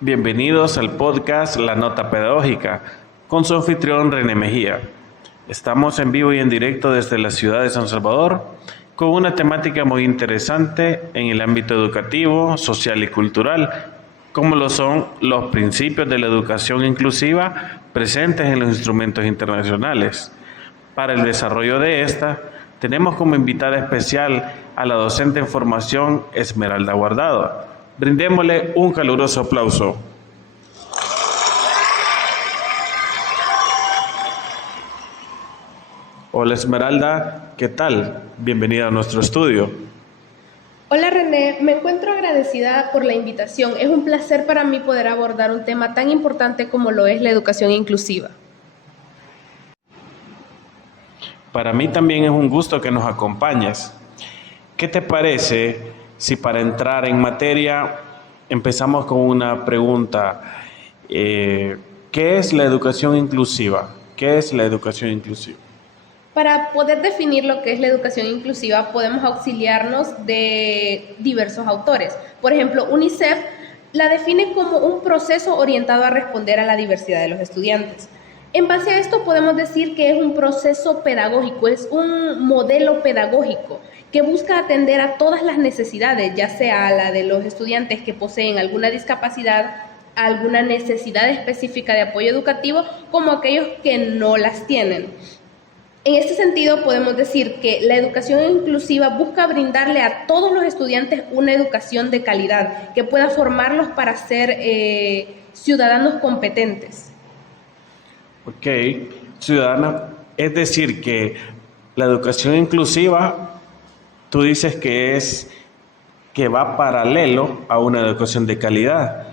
Bienvenidos al podcast La Nota Pedagógica con su anfitrión René Mejía. Estamos en vivo y en directo desde la ciudad de San Salvador con una temática muy interesante en el ámbito educativo, social y cultural, como lo son los principios de la educación inclusiva presentes en los instrumentos internacionales. Para el desarrollo de esta, tenemos como invitada especial a la docente en formación Esmeralda Guardado. Brindémosle un caluroso aplauso. Hola Esmeralda, ¿qué tal? Bienvenida a nuestro estudio. Hola René, me encuentro agradecida por la invitación. Es un placer para mí poder abordar un tema tan importante como lo es la educación inclusiva. Para mí también es un gusto que nos acompañes. ¿Qué te parece si para entrar en materia empezamos con una pregunta? ¿Qué es la educación inclusiva? ¿Qué es la educación inclusiva? Para poder definir lo que es la educación inclusiva, podemos auxiliarnos de diversos autores. Por ejemplo, UNICEF la define como un proceso orientado a responder a la diversidad de los estudiantes. En base a esto podemos decir que es un proceso pedagógico, es un modelo pedagógico que busca atender a todas las necesidades, ya sea a la de los estudiantes que poseen alguna discapacidad, alguna necesidad específica de apoyo educativo, como aquellos que no las tienen. En este sentido, podemos decir que la educación inclusiva busca brindarle a todos los estudiantes una educación de calidad que pueda formarlos para ser ciudadanos competentes. Ok, ciudadana, es decir que la educación inclusiva, tú dices que va paralelo a una educación de calidad.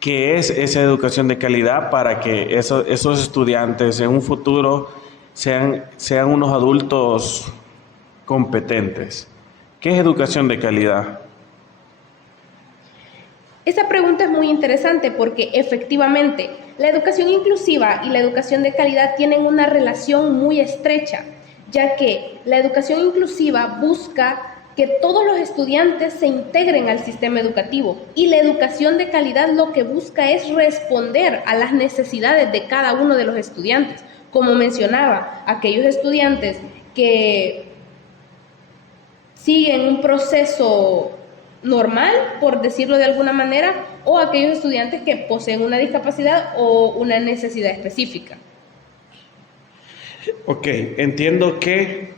¿Qué es esa educación de calidad para que esos estudiantes en un futuro sean unos adultos competentes? ¿Qué es educación de calidad? Esa pregunta es muy interesante porque efectivamente la educación inclusiva y la educación de calidad tienen una relación muy estrecha, ya que la educación inclusiva busca que todos los estudiantes se integren al sistema educativo y la educación de calidad lo que busca es responder a las necesidades de cada uno de los estudiantes. Como mencionaba, aquellos estudiantes que siguen un proceso normal, por decirlo de alguna manera, o aquellos estudiantes que poseen una discapacidad o una necesidad específica. Ok, entiendo que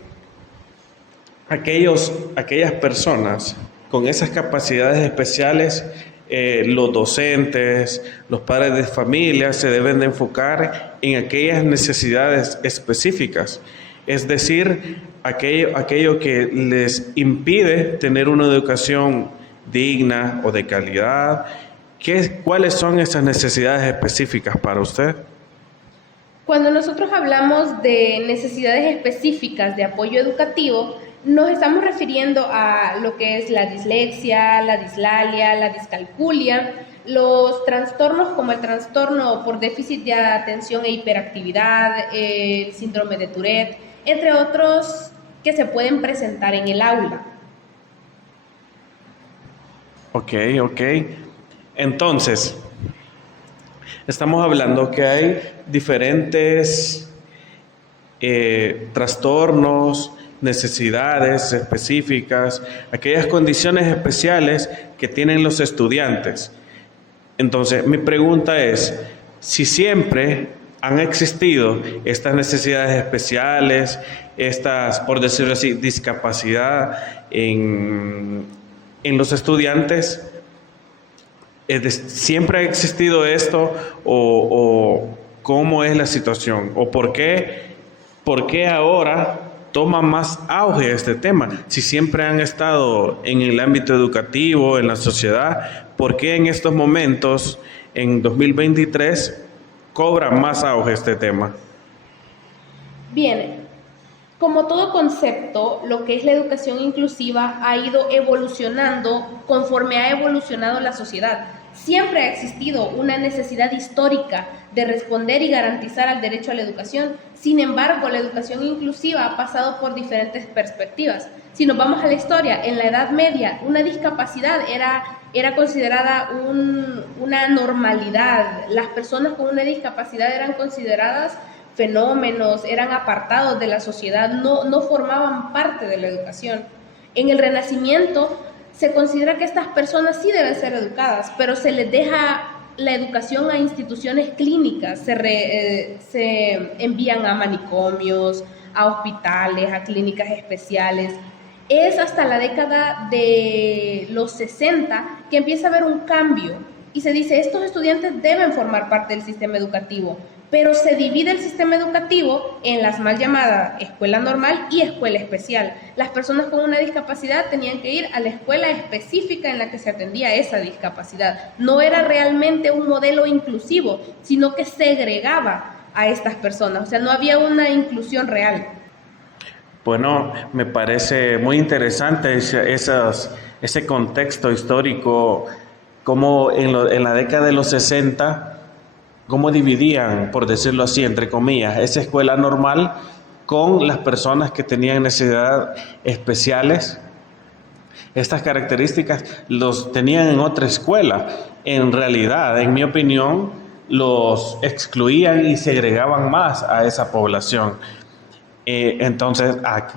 aquellas personas con esas capacidades especiales, los docentes, los padres de familia se deben de enfocar en aquellas necesidades específicas, es decir, aquello que les impide tener una educación digna o de calidad. ¿Cuáles son esas necesidades específicas para usted? Cuando nosotros hablamos de necesidades específicas de apoyo educativo, nos estamos refiriendo a lo que es la dislexia, la dislalia, la discalculia, los trastornos como el trastorno por déficit de atención e hiperactividad, el síndrome de Tourette, entre otros que se pueden presentar en el aula. Ok. Entonces, estamos hablando que hay diferentes trastornos, necesidades específicas, aquellas condiciones especiales que tienen los estudiantes. Entonces, mi pregunta es, si siempre han existido estas necesidades especiales, estas, por decirlo así, discapacidad en los estudiantes, ¿siempre ha existido esto o cómo es la situación? ¿O por qué ahora toma más auge este tema? Si siempre han estado en el ámbito educativo, en la sociedad, ¿por qué en estos momentos, en 2023, cobra más auge este tema? Bien, como todo concepto, lo que es la educación inclusiva ha ido evolucionando conforme ha evolucionado la sociedad. Siempre ha existido una necesidad histórica de responder y garantizar el derecho a la educación. Sin embargo, la educación inclusiva ha pasado por diferentes perspectivas. Si nos vamos a la historia, en la Edad Media, una discapacidad era considerada una normalidad. Las personas con una discapacidad eran consideradas fenómenos, eran apartados de la sociedad, no formaban parte de la educación. En el Renacimiento se considera que estas personas sí deben ser educadas, pero se les deja la educación a instituciones clínicas, se envían a manicomios, a hospitales, a clínicas especiales. Es hasta la década de los 60 que empieza a haber un cambio y se dice, estos estudiantes deben formar parte del sistema educativo, pero se divide el sistema educativo en las mal llamadas escuela normal y escuela especial. Las personas con una discapacidad tenían que ir a la escuela específica en la que se atendía esa discapacidad. No era realmente un modelo inclusivo, sino que segregaba a estas personas, o sea, no había una inclusión real. Bueno, me parece muy interesante ese contexto histórico, como en la década de los 60, cómo dividían, por decirlo así, entre comillas, esa escuela normal con las personas que tenían necesidades especiales. Estas características los tenían en otra escuela. En realidad, en mi opinión, los excluían y segregaban más a esa población. Entonces,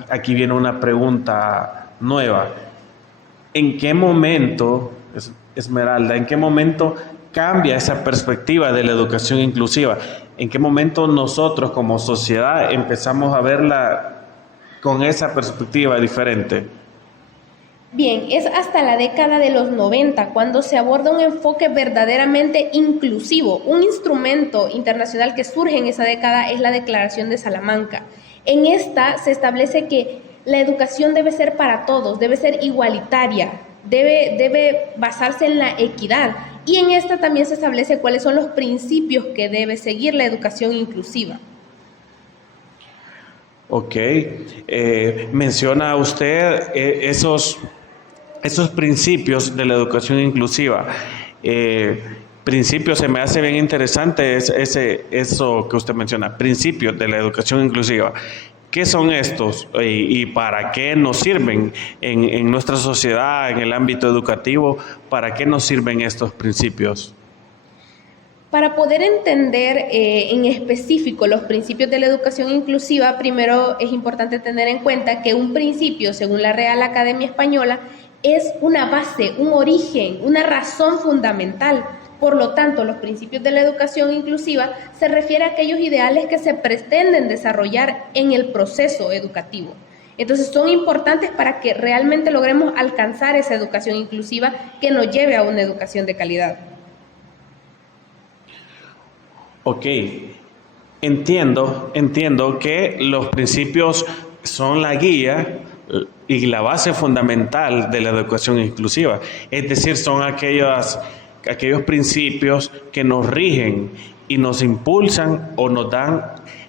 aquí viene una pregunta nueva. ¿En qué momento, Esmeralda, en qué momento cambia esa perspectiva de la educación inclusiva? ¿En qué momento nosotros como sociedad empezamos a verla con esa perspectiva diferente? Bien, es hasta la década de los 90 cuando se aborda un enfoque verdaderamente inclusivo. Un instrumento internacional que surge en esa década es la Declaración de Salamanca. En esta se establece que la educación debe ser para todos, debe ser igualitaria, debe basarse en la equidad. Y en esta también se establece cuáles son los principios que debe seguir la educación inclusiva. Ok, menciona usted esos principios de la educación inclusiva. Principios, se me hace bien interesante eso que usted menciona, principios de la educación inclusiva. ¿Qué son estos y para qué nos sirven en nuestra sociedad, en el ámbito educativo? ¿Para qué nos sirven estos principios? Para poder entender en específico los principios de la educación inclusiva, primero es importante tener en cuenta que un principio, según la Real Academia Española, es una base, un origen, una razón fundamental. Por lo tanto, los principios de la educación inclusiva se refiere a aquellos ideales que se pretenden desarrollar en el proceso educativo. Entonces, son importantes para que realmente logremos alcanzar esa educación inclusiva que nos lleve a una educación de calidad. Ok, entiendo que los principios son la guía y la base fundamental de la educación inclusiva. Es decir, son aquellos principios que nos rigen y nos impulsan o nos dan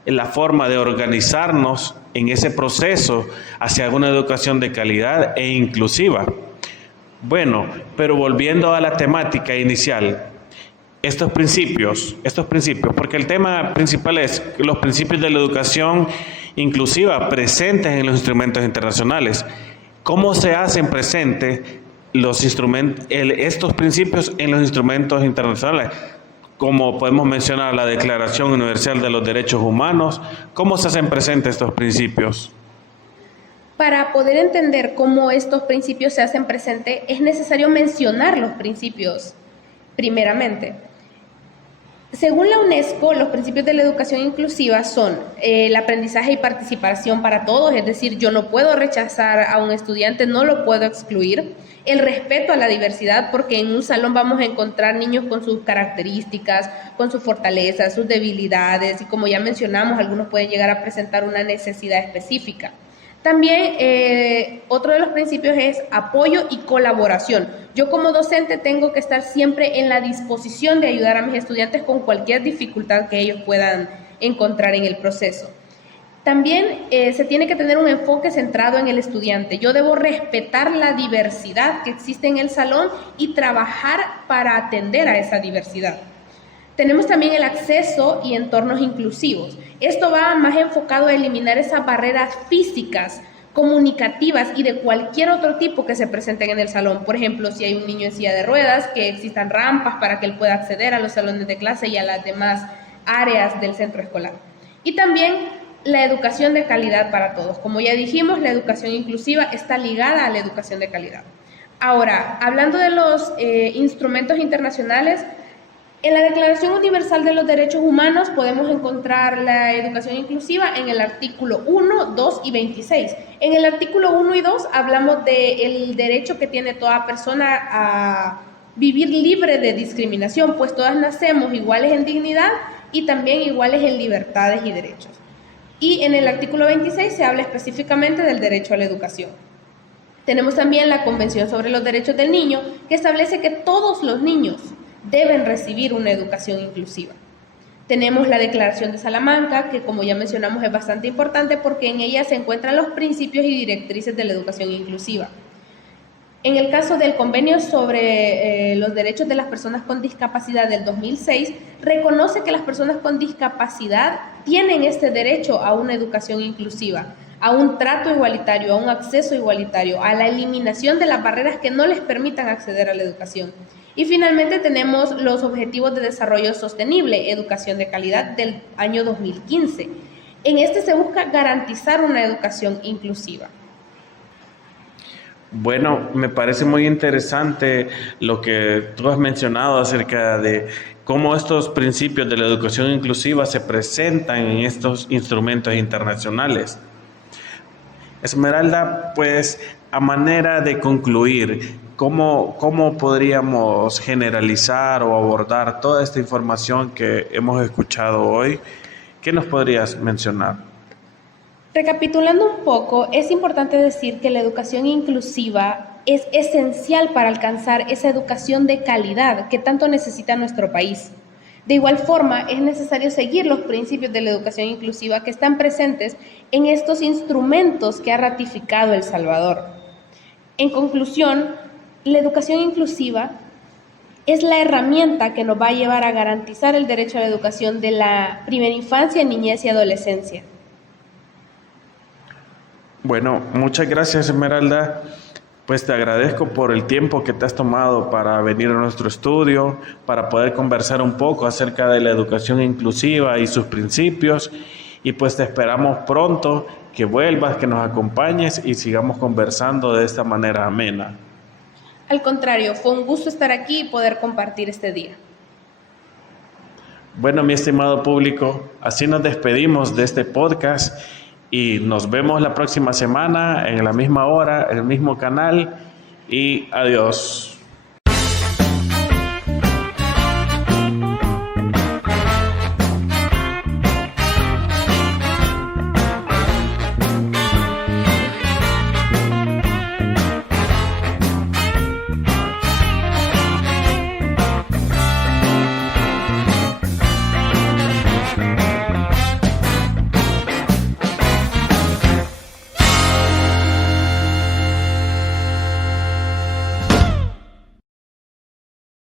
la forma de organizarnos en ese proceso hacia una educación de calidad e inclusiva. Bueno, pero volviendo a la temática inicial, estos principios, porque el tema principal es los principios de la educación inclusiva presentes en los instrumentos internacionales. ¿Cómo se hacen presentes estos principios en los instrumentos internacionales? Como podemos mencionar la Declaración Universal de los Derechos Humanos. ¿Cómo se hacen presentes estos principios? Para poder entender cómo estos principios se hacen presentes, es necesario mencionar los principios primeramente. Según la UNESCO, los principios de la educación inclusiva son el aprendizaje y participación para todos, es decir, yo no puedo rechazar a un estudiante, no lo puedo excluir. El respeto a la diversidad, porque en un salón vamos a encontrar niños con sus características, con sus fortalezas, sus debilidades, y como ya mencionamos, algunos pueden llegar a presentar una necesidad específica. También otro de los principios es apoyo y colaboración. Yo como docente tengo que estar siempre en la disposición de ayudar a mis estudiantes con cualquier dificultad que ellos puedan encontrar en el proceso. También se tiene que tener un enfoque centrado en el estudiante. Yo debo respetar la diversidad que existe en el salón y trabajar para atender a esa diversidad. Tenemos también el acceso y entornos inclusivos. Esto va más enfocado a eliminar esas barreras físicas, comunicativas y de cualquier otro tipo que se presenten en el salón. Por ejemplo, si hay un niño en silla de ruedas, que existan rampas para que él pueda acceder a los salones de clase y a las demás áreas del centro escolar. Y también la educación de calidad para todos. Como ya dijimos, la educación inclusiva está ligada a la educación de calidad. Ahora, hablando de los instrumentos internacionales, en la Declaración Universal de los Derechos Humanos podemos encontrar la educación inclusiva en el artículo 1, 2 y 26. En el artículo 1 y 2 hablamos del derecho que tiene toda persona a vivir libre de discriminación, pues todas nacemos iguales en dignidad y también iguales en libertades y derechos. Y en el artículo 26 se habla específicamente del derecho a la educación. Tenemos también la Convención sobre los Derechos del Niño, que establece que todos los niños deben recibir una educación inclusiva. Tenemos la Declaración de Salamanca, que como ya mencionamos es bastante importante porque en ella se encuentran los principios y directrices de la educación inclusiva. En el caso del Convenio sobre los derechos de las personas con discapacidad del 2006, reconoce que las personas con discapacidad tienen este derecho a una educación inclusiva, a un trato igualitario, a un acceso igualitario, a la eliminación de las barreras que no les permitan acceder a la educación. Y finalmente tenemos los Objetivos de Desarrollo Sostenible, Educación de Calidad del año 2015. En este se busca garantizar una educación inclusiva. Bueno, me parece muy interesante lo que tú has mencionado acerca de cómo estos principios de la educación inclusiva se presentan en estos instrumentos internacionales. Esmeralda, pues a manera de concluir, ¿cómo podríamos generalizar o abordar toda esta información que hemos escuchado hoy? ¿Qué nos podrías mencionar? Recapitulando un poco, es importante decir que la educación inclusiva es esencial para alcanzar esa educación de calidad que tanto necesita nuestro país. De igual forma, es necesario seguir los principios de la educación inclusiva que están presentes en estos instrumentos que ha ratificado El Salvador. En conclusión, la educación inclusiva es la herramienta que nos va a llevar a garantizar el derecho a la educación de la primera infancia, niñez y adolescencia. Bueno, muchas gracias, Esmeralda. Pues te agradezco por el tiempo que te has tomado para venir a nuestro estudio, para poder conversar un poco acerca de la educación inclusiva y sus principios. Y pues te esperamos pronto, que vuelvas, que nos acompañes y sigamos conversando de esta manera amena. Al contrario, fue un gusto estar aquí y poder compartir este día. Bueno, mi estimado público, así nos despedimos de este podcast. Y nos vemos la próxima semana en la misma hora, en el mismo canal. Y adiós.